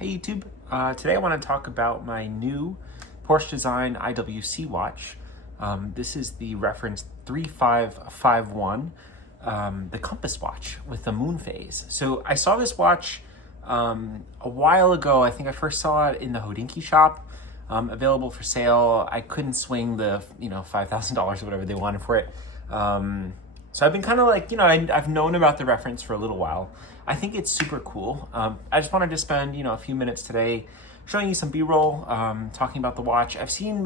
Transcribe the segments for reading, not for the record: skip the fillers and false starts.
Hey YouTube, today I want to talk about my new Porsche Design IWC watch. This is the reference 3551, the Compass Watch with the moonphase. So I saw this watch a while ago. I think I first saw it in the Hodinkee shop, available for sale. I couldn't swing the $5,000 or whatever they wanted for it. So I've been kind of like, I've known about the reference for a little while. I think it's super cool. I just wanted to spend, a few minutes today showing you some B-roll, talking about the watch. I've seen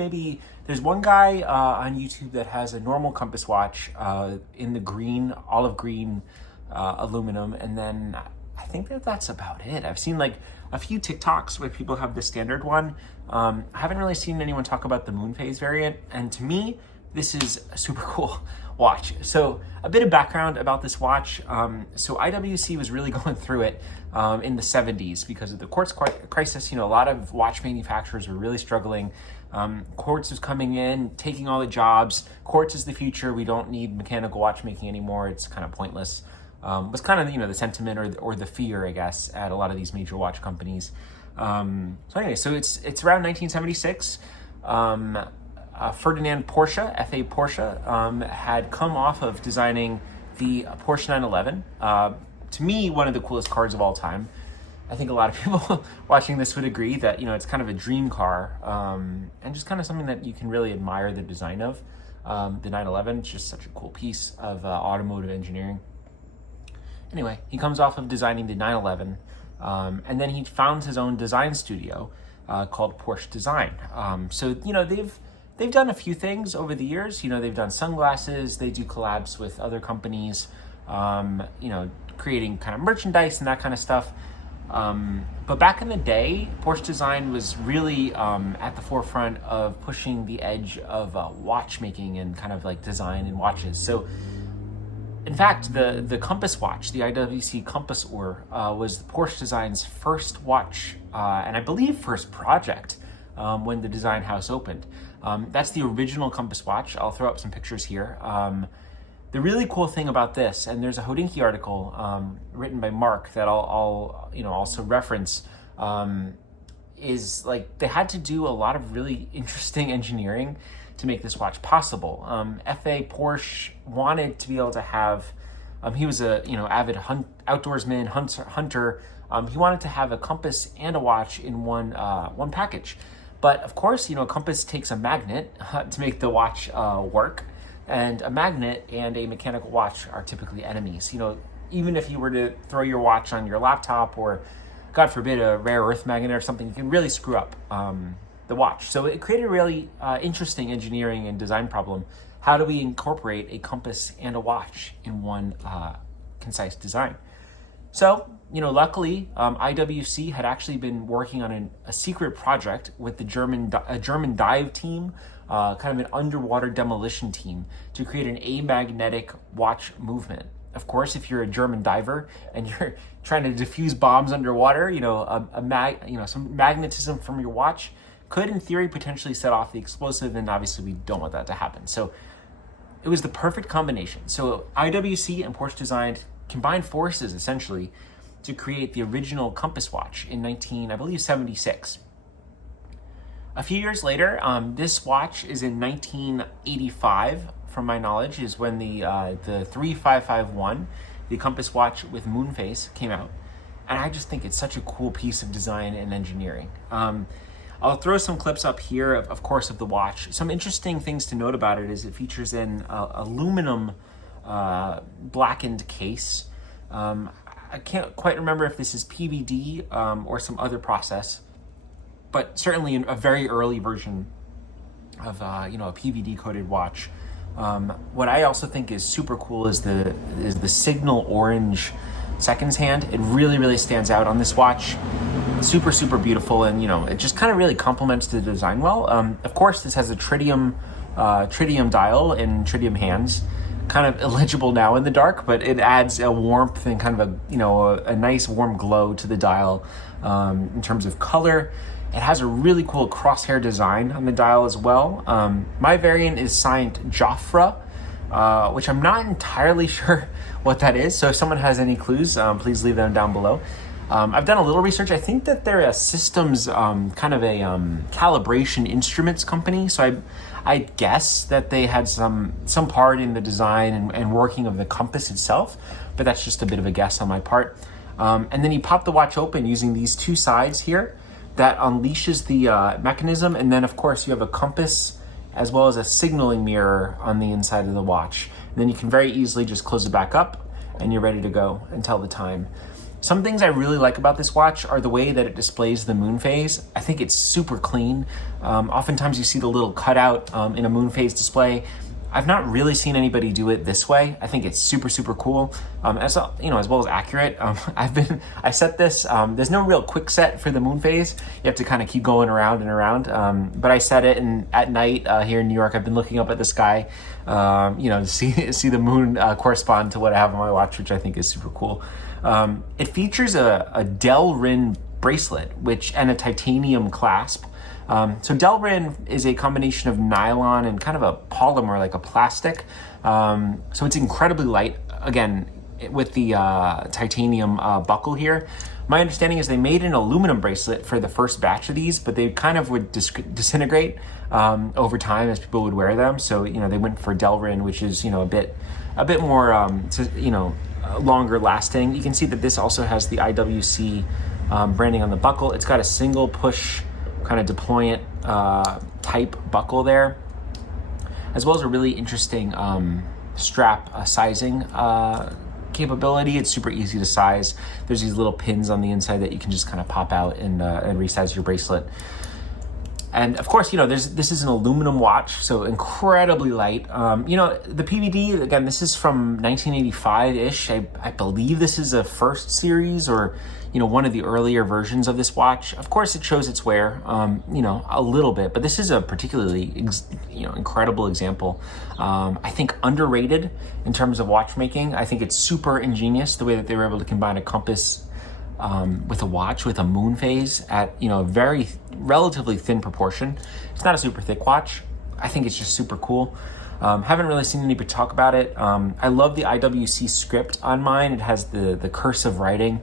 there's one guy on YouTube that has a normal compass watch in the olive green aluminum. And then I think that's about it. I've seen like a few TikToks where people have the standard one. I haven't really seen anyone talk about the moonphase variant. And to me, this is a super cool watch. So a bit of background about this watch. So IWC was really going through it in the 70s because of the quartz crisis. A lot of watch manufacturers were really struggling. Quartz was coming in, taking all the jobs. Quartz is the future. We don't need mechanical watchmaking anymore. It's kind of pointless. Was kind of, the sentiment or the fear, I guess, at a lot of these major watch companies. So anyway, so it's around 1976. Ferdinand Porsche, F.A. Porsche, had come off of designing the Porsche 911. To me, one of the coolest cars of all time. I think a lot of people watching this would agree that, it's kind of a dream car, and just kind of something that you can really admire the design of. The 911 is just such a cool piece of automotive engineering. Anyway, he comes off of designing the 911, and then he founds his own design studio called Porsche Design. So, they've done a few things over the years. They've done sunglasses, they do collabs with other companies, creating kind of merchandise and that kind of stuff. But back in the day, Porsche Design was really at the forefront of pushing the edge of watchmaking and kind of like design in watches. So in fact, the Compass Watch, the IWC Compass Ohr, was Porsche Design's first watch, and I believe first project when the design house opened. That's the original Compass Watch. I'll throw up some pictures here. The really cool thing about this, and there's a Hodinkee article written by Mark that I'll also reference, is like they had to do a lot of really interesting engineering to make this watch possible. F.A. Porsche wanted to be able to have, he was a avid outdoorsman, hunter. He wanted to have a compass and a watch in one package. But of course, a compass takes a magnet to make the watch work, and a magnet and a mechanical watch are typically enemies. Even if you were to throw your watch on your laptop or, God forbid, a rare earth magnet or something, you can really screw up the watch. So it created a really interesting engineering and design problem. How do we incorporate a compass and a watch in one concise design? So, luckily, IWC had actually been working on a secret project with the German dive team, kind of an underwater demolition team, to create an amagnetic watch movement. Of course, if you're a German diver and you're trying to defuse bombs underwater, some magnetism from your watch could, in theory, potentially set off the explosive, and obviously we don't want that to happen. So it was the perfect combination. So IWC and Porsche Design combined forces, essentially, to create the original Compass Watch in 1976. A few years later, this watch is in 1985, from my knowledge, is when the 3551, the Compass Watch with moonphase, came out. And I just think it's such a cool piece of design and engineering. I'll throw some clips up here, of course, of the watch. Some interesting things to note about it is it features an aluminum blackened case. I can't quite remember if this is PVD or some other process, but certainly a very early version of a PVD coated watch. What I also think is super cool is the signal orange seconds hand. It really, really stands out on this watch. Super, super beautiful, and it just kind of really complements the design well. Of course, this has a tritium dial and tritium hands. Kind of illegible now in the dark, but it adds a warmth and kind of a nice warm glow to the dial. In terms of color, it has a really cool crosshair design on the dial as well. My variant is signed Joffre, which I'm not entirely sure what that is. So if someone has any clues, please leave them down below. I've done a little research. I think that they're a systems, kind of a calibration instruments company. So I guess that they had some part in the design and working of the compass itself, but that's just a bit of a guess on my part. And then you pop the watch open using these two sides here that unleashes the mechanism. And then of course you have a compass as well as a signaling mirror on the inside of the watch. And then you can very easily just close it back up and you're ready to go and tell the time. Some things I really like about this watch are the way that it displays the moon phase. I think it's super clean. Oftentimes you see the little cutout in a moon phase display. I've not really seen anybody do it this way. I think it's super, super cool. As well as accurate. I set this, there's no real quick set for the moon phase. You have to kind of keep going around and around. But I set it, and at night here in New York, I've been looking up at the sky, to see the moon correspond to what I have on my watch, which I think is super cool. It features a Delrin bracelet, and a titanium clasp. So Delrin is a combination of nylon and kind of a polymer, like a plastic. So it's incredibly light, again, with the titanium buckle here. My understanding is they made an aluminum bracelet for the first batch of these, but they kind of would disintegrate over time as people would wear them. So, they went for Delrin, which is, a bit more, longer lasting. You can see that this also has the IWC branding on the buckle. It's got a single push kind of deployant type buckle there, as well as a really interesting strap sizing capability. It's super easy to size. There's these little pins on the inside that you can just kind of pop out and resize your bracelet. And of course, this is an aluminum watch, so incredibly light. The PVD, again, this is from 1985-ish. I believe this is a first series or, one of the earlier versions of this watch. Of course, it shows its wear, a little bit, but this is a particularly, incredible example. I think underrated in terms of watchmaking. I think it's super ingenious the way that they were able to combine a compass with a watch with a moon phase at a very relatively thin proportion. It's not a super thick watch. I think it's just super cool. Haven't really seen anybody talk about it. I love the IWC script on mine. It has the cursive writing,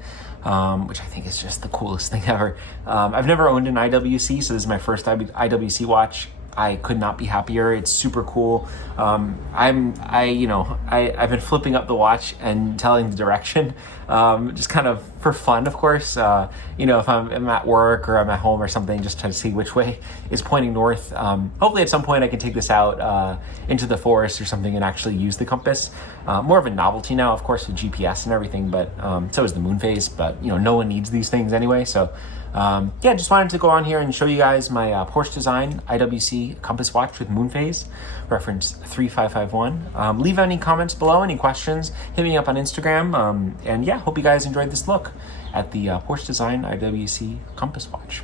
which I think is just the coolest thing ever. I've never owned an IWC, so this is my first IWC watch. I could not be happier. It's super cool. I've been flipping up the watch and telling the direction, just kind of for fun, of course. If I'm at work or I'm at home or something, just trying to see which way is pointing north. Hopefully at some point I can take this out into the forest or something and actually use the compass. More of a novelty now, of course, with GPS and everything, but so is the moon phase, but no one needs these things anyway. So just wanted to go on here and show you guys my Porsche Design IWC compass watch with moon phase, reference 3551. Leave any comments below, any questions, hit me up on Instagram. Hope you guys enjoyed this look at the Porsche Design IWC compass watch.